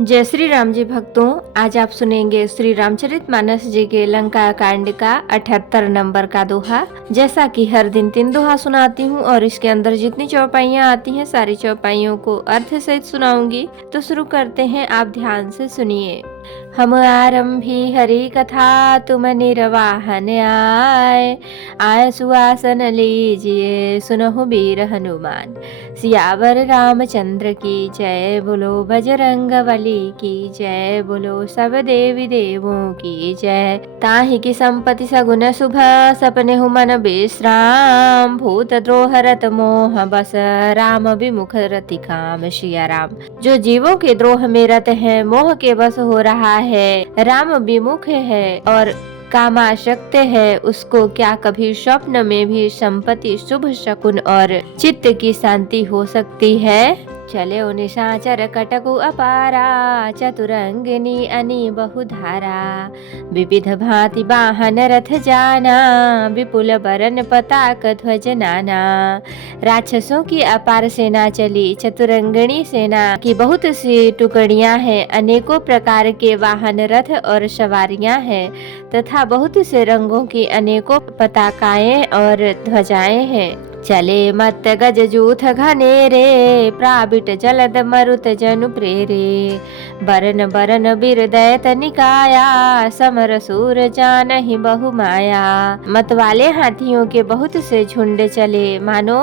जय श्री राम जी भक्तों, आज आप सुनेंगे श्री रामचरितमानस जी के लंका कांड का 78 नंबर का दोहा। जैसा कि हर दिन 3 दोहा सुनाती हूँ और इसके अंदर जितनी चौपाइयाँ आती हैं सारी चौपाइयों को अर्थ सहित सुनाऊंगी। तो शुरू करते हैं, आप ध्यान से सुनिए। हम आरंभी हरि कथा तुम निर्वाहन आय सुआसन लीजिए सुनहु वीर हनुमान। सियावर रामचंद्र की जय, बोलो बजरंग बली की जय, बोलो सब देवी देवों की जय। ताहि की संपत्ति सगुन शुभ, सपने हु मन विश्राम। भूत द्रोह रत मोह बस, राम विमुख रति काम। सिया राम। जो जीवों के द्रोह में रत है, मोह के बस हो रहा है, राम विमुख है और कामाशक्त है, उसको क्या कभी स्वप्न में भी संपत्ति शुभ शकुन और चित्त की शांति हो सकती है। चले निशाचर कटकु अपारा, चतुरंगिनी अनि बहुधारा। विविध भांति वाहन रथ जाना, विपुल बरन पताक ध्वज नाना। राक्षसों की अपार सेना चली, चतुरंगिणी सेना की बहुत सी टुकड़ियां हैं, अनेकों प्रकार के वाहन रथ और सवारियां हैं तथा बहुत से रंगों की अनेकों पताकाएं और ध्वजाएं हैं। चले मत गज जूथ घनेरे, प्राबिट जलद मरुत जनु प्रेरे। बरन बरन बीर दैत निकाया, समर सूर जानहि बहु माया। मत वाले हाथियों के बहुत से झुंड चले, मानो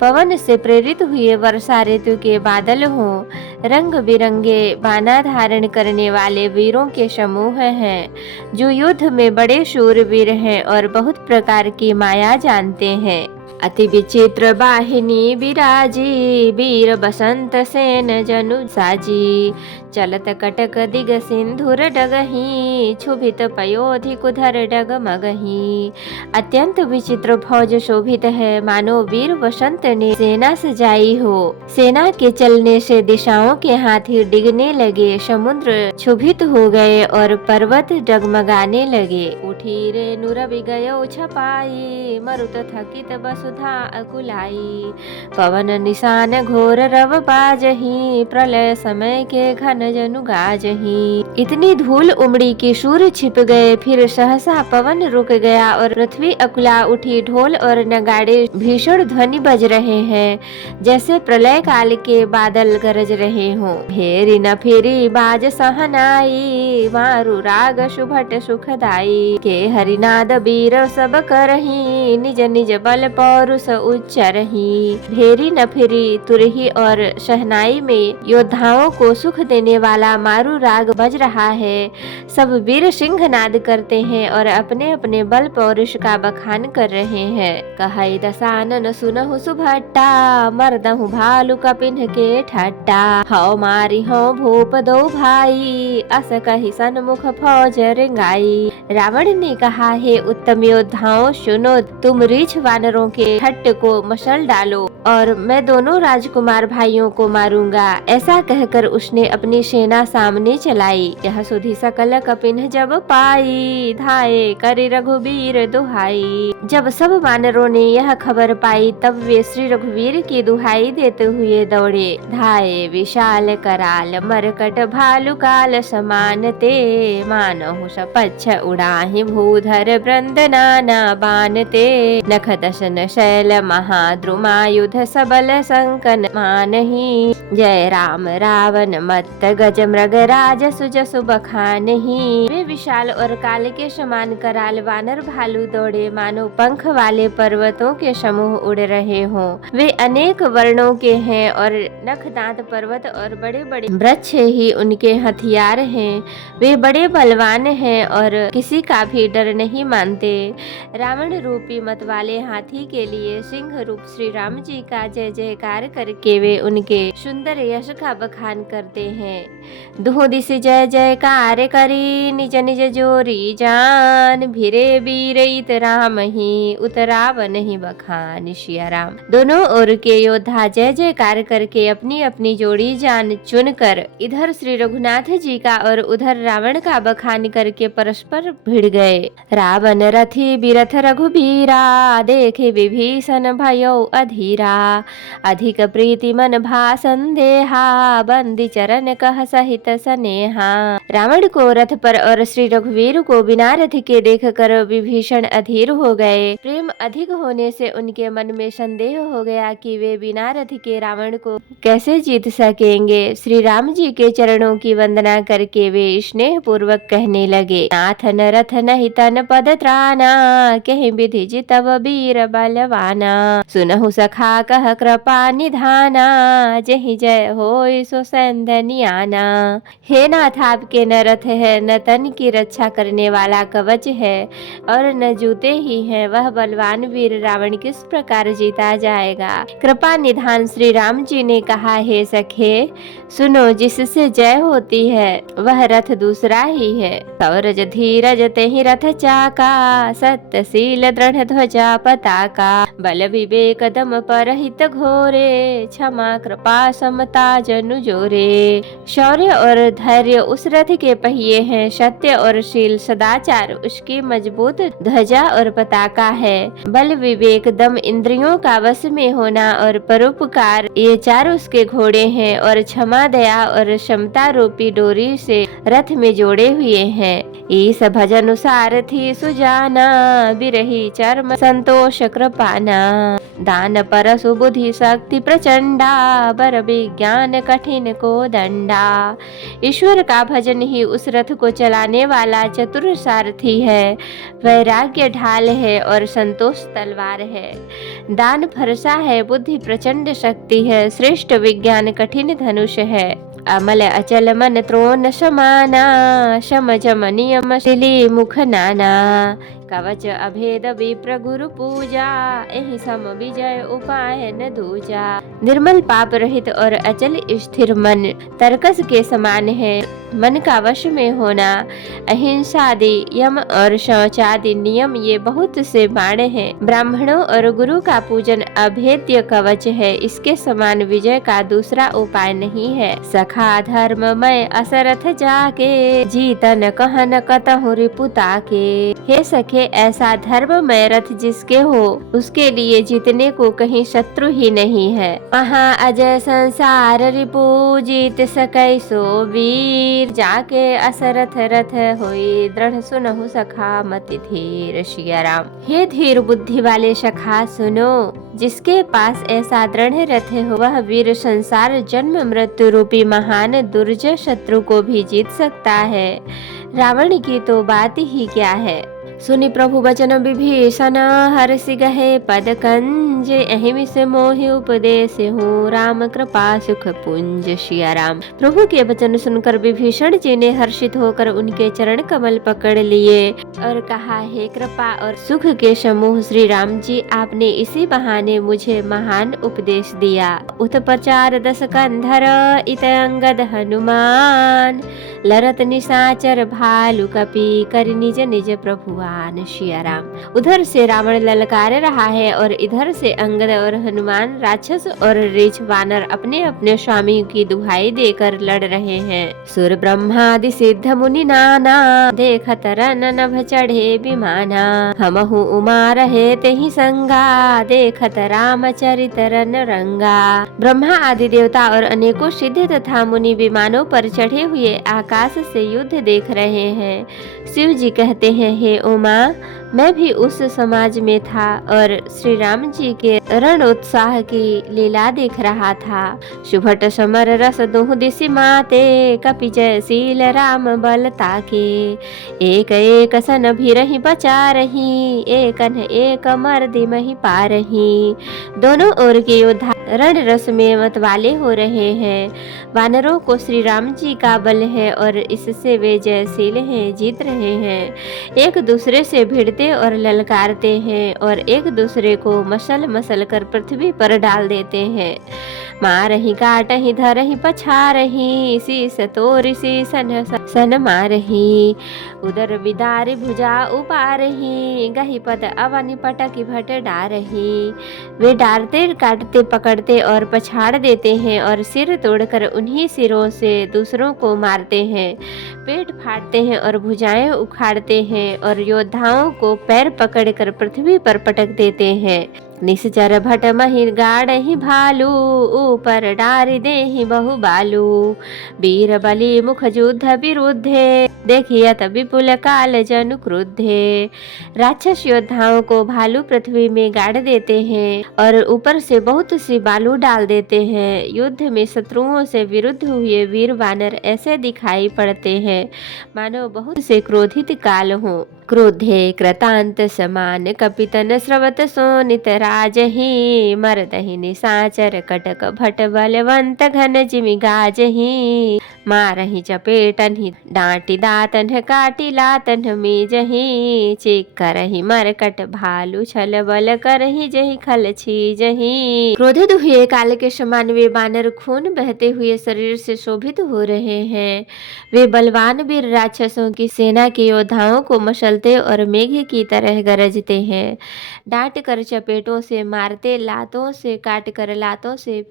पवन से प्रेरित हुए वर्षा ऋतु के बादल हों। रंग बिरंगे बाना धारण करने वाले वीरों के समूह हैं, जो युद्ध में बड़े शूरवीर हैं और बहुत प्रकार की माया जानते हैं। अति विचित्र वाहिनी विराजी, वीर बसंत सेन जनु साजी। चलत कटक दिग सिंधुर डगही, क्षुभित पयोधि कुधर डग मगही। अत्यंत विचित्र फौज शोभित है, मानो वीर वसंत ने सेना सजाई हो। सेना के चलने से दिशाओं के हाथी डिगने लगे, समुद्र क्षुभित हो गए और पर्वत डगमगाने लगे। उठी रेणु रवि गयो छपाई, मरुत थकित वसुधा अकुलाई। पवन निशान घोर रव बाजही, प्रलय समय के घन जनु गाजही। इतनी धूल उमड़ी कि सूर्य छिप गए, फिर सहसा पवन रुक गया और पृथ्वी अकुला उठी। ढोल और नगाड़े भीषण ध्वनि बज रहे हैं, जैसे प्रलय काल के बादल गरज रहे हों। फेरी न फेरी बाज सहनाई, मारु राग सुभट सुखदाई। के हरिनाद वीर सब करही, निज निज बल पौरुष उच्चरही। फेरी न फेरी तुरही और शहनाई में योद्धाओं को सुख देने वाला मारू राग बज रहा है। सब वीर सिंहनाद करते हैं और अपने अपने बल पौरुष का बखान कर रहे हैं। कहई दसानन सुनहु सुभट्टा, मर्दहु भालू कपिन के ठट्टा। हौ मारी हौ भूप दो भाई, अस कहि सन्मुख फौज रेंगाई। रावण ने कहा, हे उत्तम योद्धाओं सुनो, तुम रीछ वानरों के ठट्ट को मसल डालो और मैं दोनों राजकुमार भाइयों को मारूंगा। ऐसा कहकर उसने अपनी सेना सामने चलाई। यह सुधि सकल कपिन जब पाई, धाये करि रघुवीर दुहाई। जब सब वानरों ने यह खबर पाई, तब वे श्री रघुवीर की दुहाई देते हुए दौड़े। धाये विशाल कराल, मरकट भालु काल समान ते। मानहु सपच्छ उड़ाहि, भूधर वृंद नाना बानते। नख दशन शैल महाद्रुमायुध, सबल संकन मानहि। जय राम रावण मत्त गज मृग राज सुजसु बखानहि। वे विशाल और काल के समान कराल वानर भालू दौड़े, मानो पंख वाले पर्वतों के समूह उड़ रहे हों। वे अनेक वर्णों के हैं और नख दांत पर्वत और बड़े बड़े वृक्ष ही उनके हथियार हैं। वे बड़े बलवान हैं और किसी का भी डर नहीं मानते। रावण रूपी मत वाले हाथी के लिए सिंह रूप श्री राम जी का जय जयकार करके वे उनके सुंदर यश का बखान करते हैं। दुहो दिशि जय जयकार करी, निज निज जोरी जान। भिरे वीर इत राम ही, उतरावन ही बखान। सिया राम। दोनों ओर के योद्धा जय जयकार करके अपनी अपनी जोड़ी जान चुनकर इधर श्री रघुनाथ जी का और उधर रावण का बखान करके परस्पर भिड़ गए। रावण रथी बिरथ रघुबीरा, देखे विभीषण भयो अधीरा, अधिक प्रीति मन भा संदेहा, बंदी चरण कह सहित सनेहा। रावण को रथ पर और श्री रघुवीर को बिना रथ के देखकर विभीषण अधीर हो गए। प्रेम अधिक होने से उनके मन में संदेह हो गया कि वे बिना रथ के रावण को कैसे जीत सकेंगे। श्री राम जी के चरणों की वंदना करके वे स्नेह पूर्वक कहने लगे, नाथ न रथ नहीं तन पद त्राना, कहीं विधि जितव वीर बलवाना, सुनहु सखा कह कृपा निधाना, जहि जय होय सो सैंधनियाना। हे नाथ, आपके न रथ है, न तन की रक्षा करने वाला कवच है और न जूते ही हैं, वह बलवान वीर रावण किस प्रकार जीता जाएगा। कृपा निधान श्री राम जी ने कहा, हे सखे सुनो, जिससे जय होती है वह रथ दूसरा ही है। सौरज धीरज तेहि रथ चाका, सत्यशील दृढ़ ध्वजा पताका, बल विवेक दम परहित घोरे, क्षमा कृपा समता जनु जोरे। शौर्य और धैर्य उस रथ के पहिए हैं, सत्य और शील सदाचार उसकी मजबूत ध्वजा और पताका है। बल विवेक दम इंद्रियों का वश में होना और परोपकार ये चार उसके घोड़े हैं, और क्षमा दया और क्षमता रूपी डोरी से रथ में जोड़े हुए हैं। ईस भजन सारथी सुजाना, बिरही चर्म संतोष कृपाना, दान पर सुबुद्धि शक्ति प्रचंडा, बर विज्ञान कठिन को दंडा। ईश्वर का भजन ही उस रथ को चलाने वाला चतुर सारथी है, वैराग्य ढाल है और संतोष तलवार है, दान फरसा है, बुद्धि प्रचंड शक्ति है, श्रेष्ठ विज्ञान कठिन धनुष है, अमल अचल मन त्रोण समाना, शम जम नियम शिली मुख नाना, कवच अभेद विप्र गुरु पूजा, एहि सम विजय उपाय न दूजा। निर्मल पाप रहित और अचल स्थिर मन तरकस के समान है। मन का वश में होना, अहिंसादि यम और शौचादि नियम ये बहुत से बाण हैं। ब्राह्मणों और गुरु का पूजन अभेद्य कवच है, इसके समान विजय का दूसरा उपाय नहीं है। सखा धर्ममय असरथ जाके, जीतन कहन कतहु रिपुता के। हे सखे, ऐसा धर्ममय रथ जिसके हो उसके लिए जीतने को कहीं शत्रु ही नहीं है। महा अजय संसार रिपु, जीत सकै सो वीर, जाके असरथ रथ होई, दृढ़ सुनहु सखा मति धीर। सिया राम। हे धीर बुद्धि वाले सखा सुनो, जिसके पास ऐसा दृढ़ रथ है वह वीर संसार जन्म मृत्यु रूपी महान दुर्जय शत्रु को भी जीत सकता है। रावण की तो बात ही क्या है। सुनि प्रभु वचन विभीषण, हर्षि गहे पद कंज, अहिमि से मोहि उपदेश हूँ, राम कृपा सुख पुंज। सिया राम। प्रभु के वचन सुनकर विभीषण जी ने हर्षित होकर उनके चरण कमल पकड़ लिए और कहा, हे कृपा और सुख के समूह श्री राम जी, आपने इसी बहाने मुझे महान उपदेश दिया। उत प्रचार दस कंधर, इत अंगद हनुमान, लरत निशाचर भालु कपि, कर निज निज प्रभुआन। सिया राम। उधर से रावण ललकार रहा है और इधर से अंगद और हनुमान राक्षस और रीछ वानर अपने अपने स्वामी की दुहाई देकर लड़ रहे हैं। सुर ब्रह्मादि सिद्ध मुनि नाना, देखत रन नभ चढ़े विमाना, हमहु उमा रहे तेहि संगा, देखत रामचरित रन रंगा। ब्रह्मा आदि देवता और अनेकों सिद्ध तथा मुनि विमानों पर चढ़े हुए आकाश से युद्ध देख रहे हैं। शिव जी कहते हैं, हे उमा, मैं भी उस समाज में था और श्री राम जी के रण उत्साह की लीला देख रहा था। शुभट समर रस दुह दिशि माते, कपि जयशील राम बल ताके, एक एक सन भी रही बचा रही, एक एक मर्दी मही पा रही। दोनों ओर के योद्धा रण रस में मतवाले हो रहे हैं। वानरों को श्री राम जी का बल है और इससे वे जयशील हैं, जीत रहे हैं। एक दूसरे से भिड़ते और ललकारते हैं और एक दूसरे को मसल मसल कर पृथ्वी पर डाल देते हैं। मारही काटही धरही पछारही, शीस तोरिसी सन सन मारही, उदर विदारी भुजा उपारही, गही पद अवनि पटकी भट डारही। वे डारते काटते पकड़ते और पछाड़ देते हैं और सिर तोड़कर उन्हीं सिरों से दूसरों को मारते हैं। पेट फाड़ते हैं और भुजाएं उखाड़ते हैं और योद्धाओं को पैर पकड़कर पृथ्वी पर पटक देते हैं। निश्चर भट मही गाड़ही भालू, ऊपर डारी देहि बहु बालू। वीर बलि मुख युद्ध विरुद्धे, देखियत विपुल काल जनु क्रुद्धे। राक्षस योद्धाओं को भालू पृथ्वी में गाड़ देते हैं और ऊपर से बहुत सी बालू डाल देते हैं। युद्ध में शत्रुओं से विरुद्ध हुए वीर वानर ऐसे दिखाई पड़ते हैं मानो बहुत से क्रोधित काल हों। क्रोधे कृतांत समान कपितन स्रवत सोनित राजही, मरदहि निशाचर कटक भट बलवंत घन जिमि गाजही। मारहि चपेटन्हि डांटी दातन काटी लातन मीजही, चेक करहि मरकट भालू छल बल करहि जहि खल छीजही। क्रोधित हुए काल के समान वे बानर खून बहते हुए शरीर से शोभित हो रहे हैं। वे बलवान वीर राक्षसों की सेना के योद्धाओं को मसलते और मेघ की तरह गरजते हैं। डांट कर चपेटों से मारते, लातों से काट कर लातों से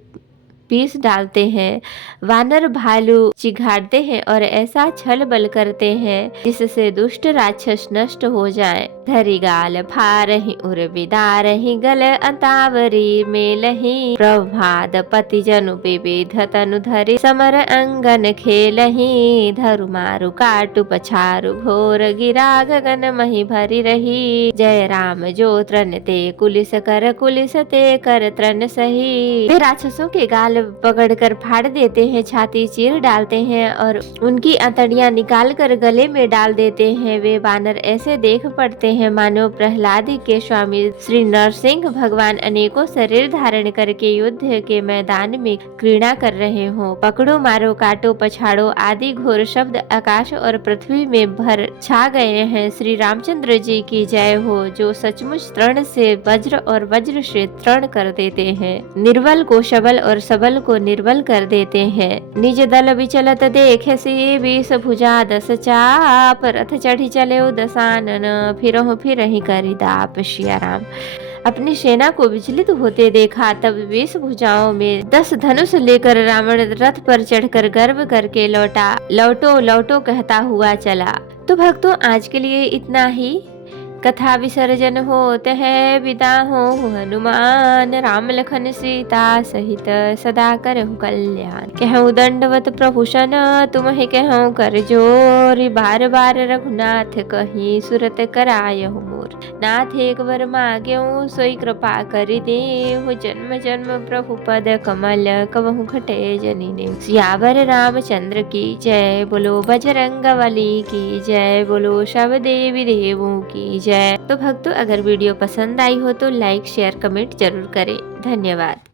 पीस डालते हैं। वानर भालू चिघाड़ते हैं और ऐसा छल बल करते हैं जिससे दुष्ट राक्षस नष्ट हो जाएं। धरी गाल फारहि उर बिदारहि, गल अंतावरी मेलहि। प्रभाद पति जनु विविध तनु धरि, समर अंगन खेलहि। धरु मारु काटु पछारु, घोर गिरा गगन मही भरी रही। जय राम जो त्रन ते कुलिस कर, कुलिस ते कर त्रन सही। वे राक्षसों के गाल पकड़कर फाड़ देते हैं, छाती चीर डालते हैं और उनकी अंतड़ियां निकाल कर गले में डाल देते हैं। वे बानर ऐसे देख पड़ते हैं मानो प्रहलाद के स्वामी श्री नरसिंह भगवान अनेकों शरीर धारण करके युद्ध के मैदान में क्रीड़ा कर रहे हों। पकड़ो मारो काटो पछाड़ो आदि घोर शब्द आकाश और पृथ्वी में भर छा गए हैं। श्री रामचंद्र जी की जय हो, जो सचमुच तृण से वज्र और वज्र से तृण कर देते हैं। निर्बल को सबल और सबल को निर्बल कर देते हैं। निज दल विचलत देखे सी, 20 भुजा 10 चाप। रथ चढ़ी चले दसानन, फिरहु फिरहि करि दाप। सिया राम। अपनी सेना को विचलित होते देखा तब 20 भुजाओं में 10 धनुष लेकर रावण रथ पर चढ़कर गर्व करके लौटा। लौटो लौटो कहता हुआ चला। तो भक्तों, आज के लिए इतना ही। कथा विसर्जन होते है, विदा हो हनुमान। राम लखन सीता सहित सदा करहु कल्याण। कहूँ दंडवत प्रभु सन, तुम्हें कहूँ कर जोर। बार बार रघुनाथ कहीं, सुरत करायहु मोर। नाथ एक वर मांग्यऊ, सोई कृपा करि देहु। जन्म जन्म प्रभु पद कमल, कबहु घटे जनि नेउ। सियावर रामचंद्र की जय, बोलो बजरंगबली की जय, बोलो सब देवी देवों की जय। तो भक्तों, अगर वीडियो पसंद आई हो तो लाइक शेयर कमेंट जरूर करें। धन्यवाद।